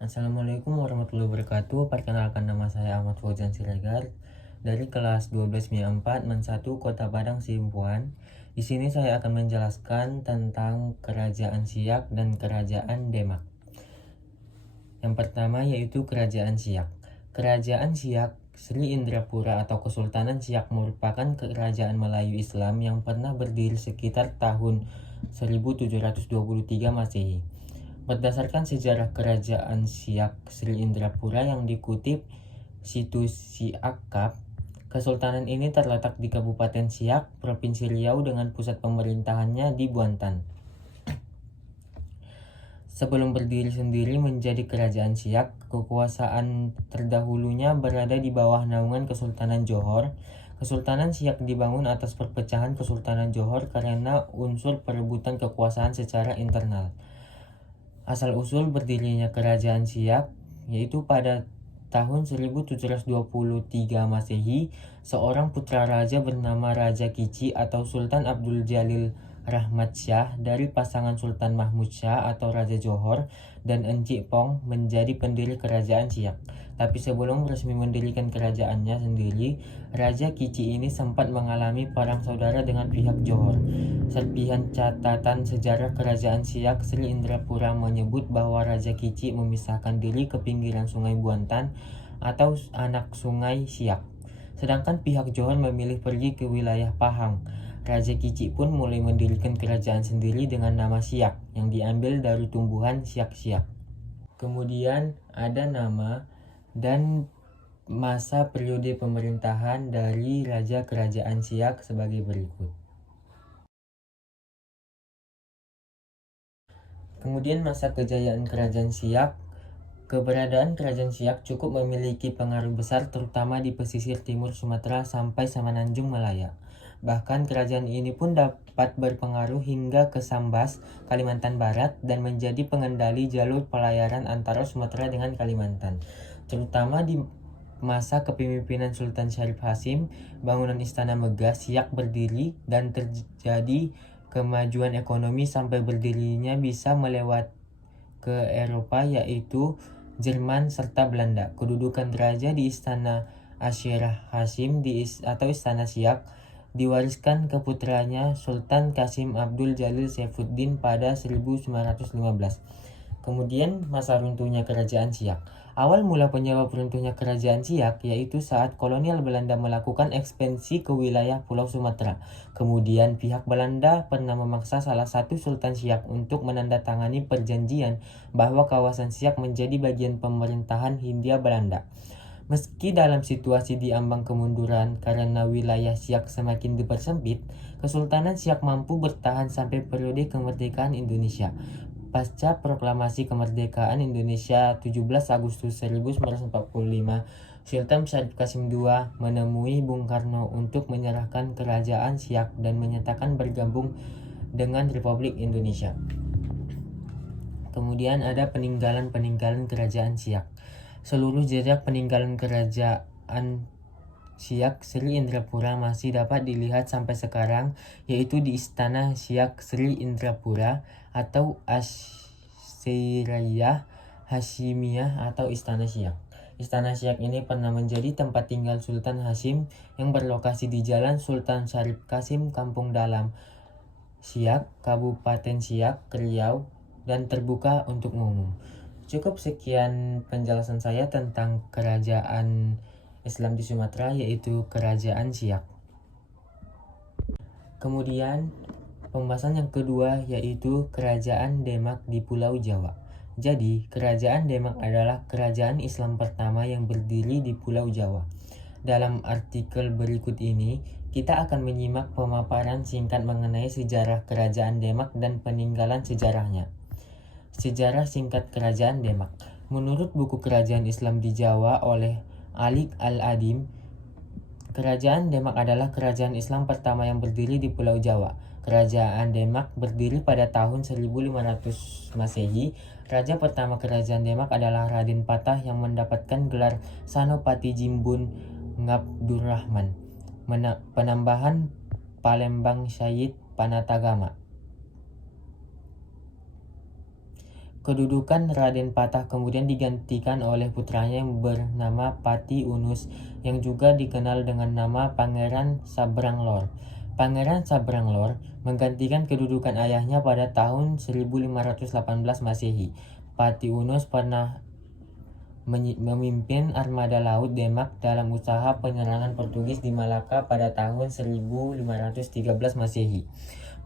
Assalamualaikum warahmatullahi wabarakatuh. Perkenalkan, nama saya Ahmad Fauzan Siregar dari kelas 12 MIA 4 Men 1 Kota Padang Simpuan. Di sini saya akan menjelaskan tentang Kerajaan Siak dan Kerajaan Demak. Yang pertama yaitu Kerajaan Siak. Kerajaan Siak Sri Indrapura atau Kesultanan Siak merupakan kerajaan Melayu Islam yang pernah berdiri sekitar tahun 1723 Masehi. Berdasarkan sejarah Kerajaan Siak Sri Indrapura yang dikutip situs Siak-Kap, kesultanan ini terletak di Kabupaten Siak, Provinsi Riau dengan pusat pemerintahannya di Buantan. Sebelum berdiri sendiri menjadi Kerajaan Siak, kekuasaan terdahulunya berada di bawah naungan Kesultanan Johor. Kesultanan Siak dibangun atas perpecahan Kesultanan Johor karena unsur perebutan kekuasaan secara internal. Asal-usul berdirinya Kerajaan Siak yaitu pada tahun 1723 Masehi, seorang putra raja bernama Raja Kici atau Sultan Abdul Jalil Rahmat Syah dari pasangan Sultan Mahmud Syah atau Raja Johor dan Encik Pong menjadi pendiri Kerajaan Siak. Tapi sebelum resmi mendirikan kerajaannya sendiri, Raja Kici ini sempat mengalami perang saudara dengan pihak Johor. Serpihan catatan sejarah Kerajaan Siak Sri Indrapura menyebut bahwa Raja Kici memisahkan diri ke pinggiran Sungai Buantan atau anak Sungai Siak. Sedangkan pihak Johor memilih pergi ke wilayah Pahang. Raja Kici pun mulai mendirikan kerajaan sendiri dengan nama Siak yang diambil dari tumbuhan siak-siak. Kemudian ada nama dan masa periode pemerintahan dari Raja Kerajaan Siak sebagai berikut. Kemudian masa kejayaan Kerajaan Siak. Keberadaan Kerajaan Siak cukup memiliki pengaruh besar terutama di pesisir timur Sumatera sampai Semenanjung Malaya. Bahkan kerajaan ini pun dapat berpengaruh hingga ke Sambas, Kalimantan Barat dan menjadi pengendali jalur pelayaran antara Sumatera dengan Kalimantan. Terutama di masa kepemimpinan Sultan Syarif Hasim, bangunan Istana Megah Siak berdiri dan terjadi kemajuan ekonomi sampai berdirinya bisa melewat ke Eropa yaitu Jerman serta Belanda. Kedudukan raja di Istana Asyirah Hasim atau Istana Siak diwariskan ke putranya Sultan Qasim Abdul Jalil Saifuddin pada 1915. Kemudian masa runtuhnya Kerajaan Siak. Awal mula penyebab runtuhnya Kerajaan Siak yaitu saat kolonial Belanda melakukan ekspansi ke wilayah Pulau Sumatera. Kemudian pihak Belanda pernah memaksa salah satu Sultan Siak untuk menandatangani perjanjian bahwa kawasan Siak menjadi bagian pemerintahan Hindia Belanda. Meski dalam situasi di ambang kemunduran karena wilayah Siak semakin dipersempit, Kesultanan Siak mampu bertahan sampai periode kemerdekaan Indonesia. Pasca proklamasi kemerdekaan Indonesia 17 Agustus 1945, Sultan Syarif Qasim II menemui Bung Karno untuk menyerahkan Kerajaan Siak dan menyatakan bergabung dengan Republik Indonesia. Kemudian ada peninggalan Kerajaan Siak. Seluruh jejak peninggalan Kerajaan Siak Sri Indrapura masih dapat dilihat sampai sekarang, yaitu di Istana Siak Sri Indrapura atau Asyiriyah Hashimiyah atau Istana Siak. Istana Siak ini pernah menjadi tempat tinggal Sultan Hasim yang berlokasi di Jalan Sultan Syarif Qasim, Kampung Dalam, Siak, Kabupaten Siak, Riau, dan terbuka untuk umum. Cukup sekian penjelasan saya tentang kerajaan Islam di Sumatera yaitu Kerajaan Siak. Kemudian pembahasan yang kedua yaitu Kerajaan Demak di Pulau Jawa. Jadi, Kerajaan Demak adalah kerajaan Islam pertama yang berdiri di Pulau Jawa. Dalam artikel berikut ini, kita akan menyimak pemaparan singkat mengenai sejarah Kerajaan Demak dan peninggalan sejarahnya. Sejarah singkat Kerajaan Demak. Menurut buku Kerajaan Islam di Jawa oleh Alik Al-Adim, Kerajaan Demak adalah kerajaan Islam pertama yang berdiri di Pulau Jawa. Kerajaan Demak berdiri pada tahun 1500 Masehi. Raja pertama Kerajaan Demak adalah Raden Patah yang mendapatkan gelar Sanopati Jimbun Ngabdurrahman, penambahan Palembang Syahid Panatagama. Kedudukan Raden Patah kemudian digantikan oleh putranya yang bernama Pati Unus, yang juga dikenal dengan nama Pangeran Sabranglor. Pangeran Sabranglor menggantikan kedudukan ayahnya pada tahun 1518 Masehi. Pati Unus pernah memimpin armada laut Demak dalam usaha penyerangan Portugis di Malaka pada tahun 1513 Masehi.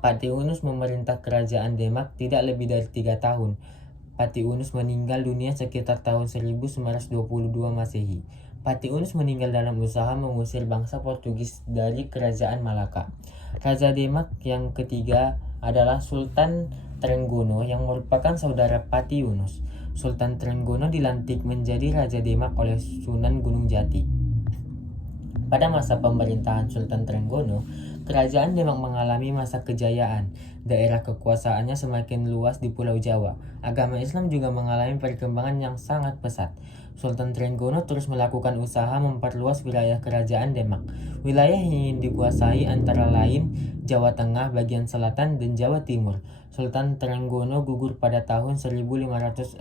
Pati Unus memerintah kerajaan Demak tidak lebih dari 3 tahun. Pati Unus meninggal dunia sekitar tahun 1922 Masehi. Pati Unus meninggal dalam usaha mengusir bangsa Portugis dari kerajaan Malaka. Raja Demak yang ketiga adalah Sultan Trenggono yang merupakan saudara Pati Unus. Sultan Trenggono dilantik menjadi Raja Demak oleh Sunan Gunung Jati. Pada masa pemerintahan Sultan Trenggono, kerajaan Demak mengalami masa kejayaan. Daerah kekuasaannya semakin luas di Pulau Jawa. Agama Islam juga mengalami perkembangan yang sangat pesat. Sultan Trenggono terus melakukan usaha memperluas wilayah kerajaan Demak. Wilayah yang dikuasai antara lain Jawa Tengah bagian selatan dan Jawa Timur. Sultan Trenggono gugur pada tahun 1546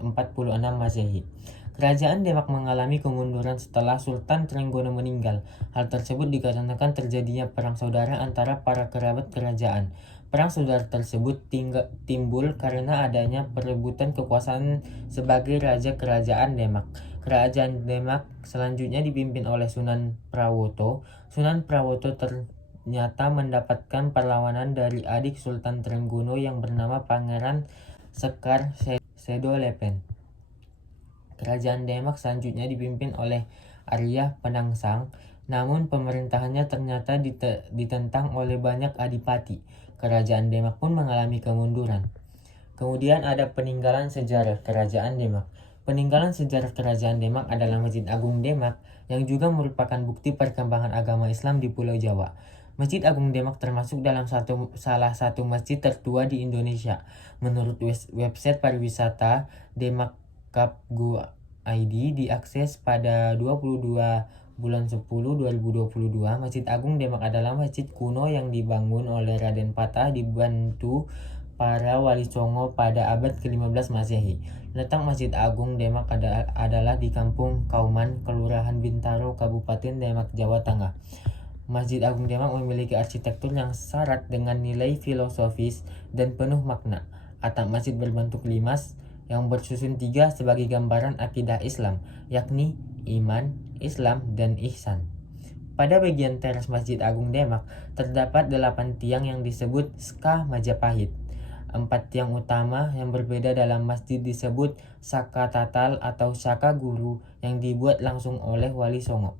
Masehi. Kerajaan Demak mengalami kemunduran setelah Sultan Trenggono meninggal. Hal tersebut dikarenakan terjadinya perang saudara antara para kerabat kerajaan. Perang saudara tersebut timbul karena adanya perebutan kekuasaan sebagai raja kerajaan Demak. Kerajaan Demak selanjutnya dipimpin oleh Sunan Prawoto. Sunan Prawoto ternyata mendapatkan perlawanan dari adik Sultan Trenggono yang bernama Pangeran Sekar Sedolepen. Kerajaan Demak selanjutnya dipimpin oleh Arya Penangsang, namun pemerintahannya ternyata ditentang oleh banyak adipati. Kerajaan Demak pun mengalami kemunduran. Kemudian ada peninggalan sejarah Kerajaan Demak. Peninggalan sejarah Kerajaan Demak adalah Masjid Agung Demak, yang juga merupakan bukti perkembangan agama Islam di Pulau Jawa. Masjid Agung Demak termasuk dalam salah satu masjid tertua di Indonesia. Menurut website pariwisata Demak Cap.go.id, diakses pada 22 bulan 10 2022, Masjid Agung Demak adalah masjid kuno yang dibangun oleh Raden Patah dibantu para wali Songo pada abad ke-15 Masehi. Letak Masjid Agung Demak adalah di Kampung Kauman, Kelurahan Bintaro, Kabupaten Demak, Jawa Tengah. Masjid Agung Demak memiliki arsitektur yang syarat dengan nilai filosofis dan penuh makna. Atap masjid berbentuk limas yang bersusun 3 sebagai gambaran akidah Islam, yakni iman, Islam, dan ihsan. Pada bagian teras Masjid Agung Demak terdapat 8 tiang yang disebut Ska Majapahit. 4 tiang utama yang berbeda dalam masjid disebut Saka Tatal atau Saka Guru yang dibuat langsung oleh Wali Songo.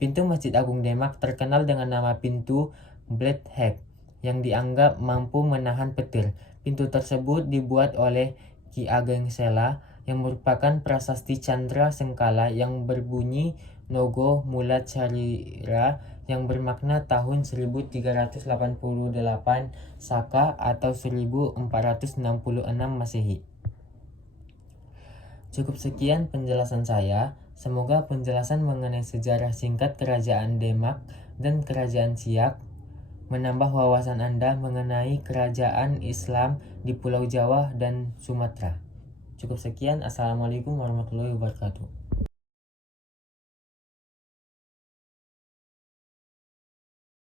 Pintu Masjid Agung Demak terkenal dengan nama pintu Bledhead yang dianggap mampu menahan petir. Pintu tersebut dibuat oleh Ki Ageng Sela yang merupakan prasasti Chandra Sengkala yang berbunyi Nogo Mulat Syarira yang bermakna tahun 1388 Saka atau 1466 Masehi. Cukup sekian penjelasan saya. Semoga penjelasan mengenai sejarah singkat Kerajaan Demak dan Kerajaan Siak menambah wawasan Anda mengenai kerajaan Islam di Pulau Jawa dan Sumatera. Cukup sekian. Assalamualaikum warahmatullahi wabarakatuh.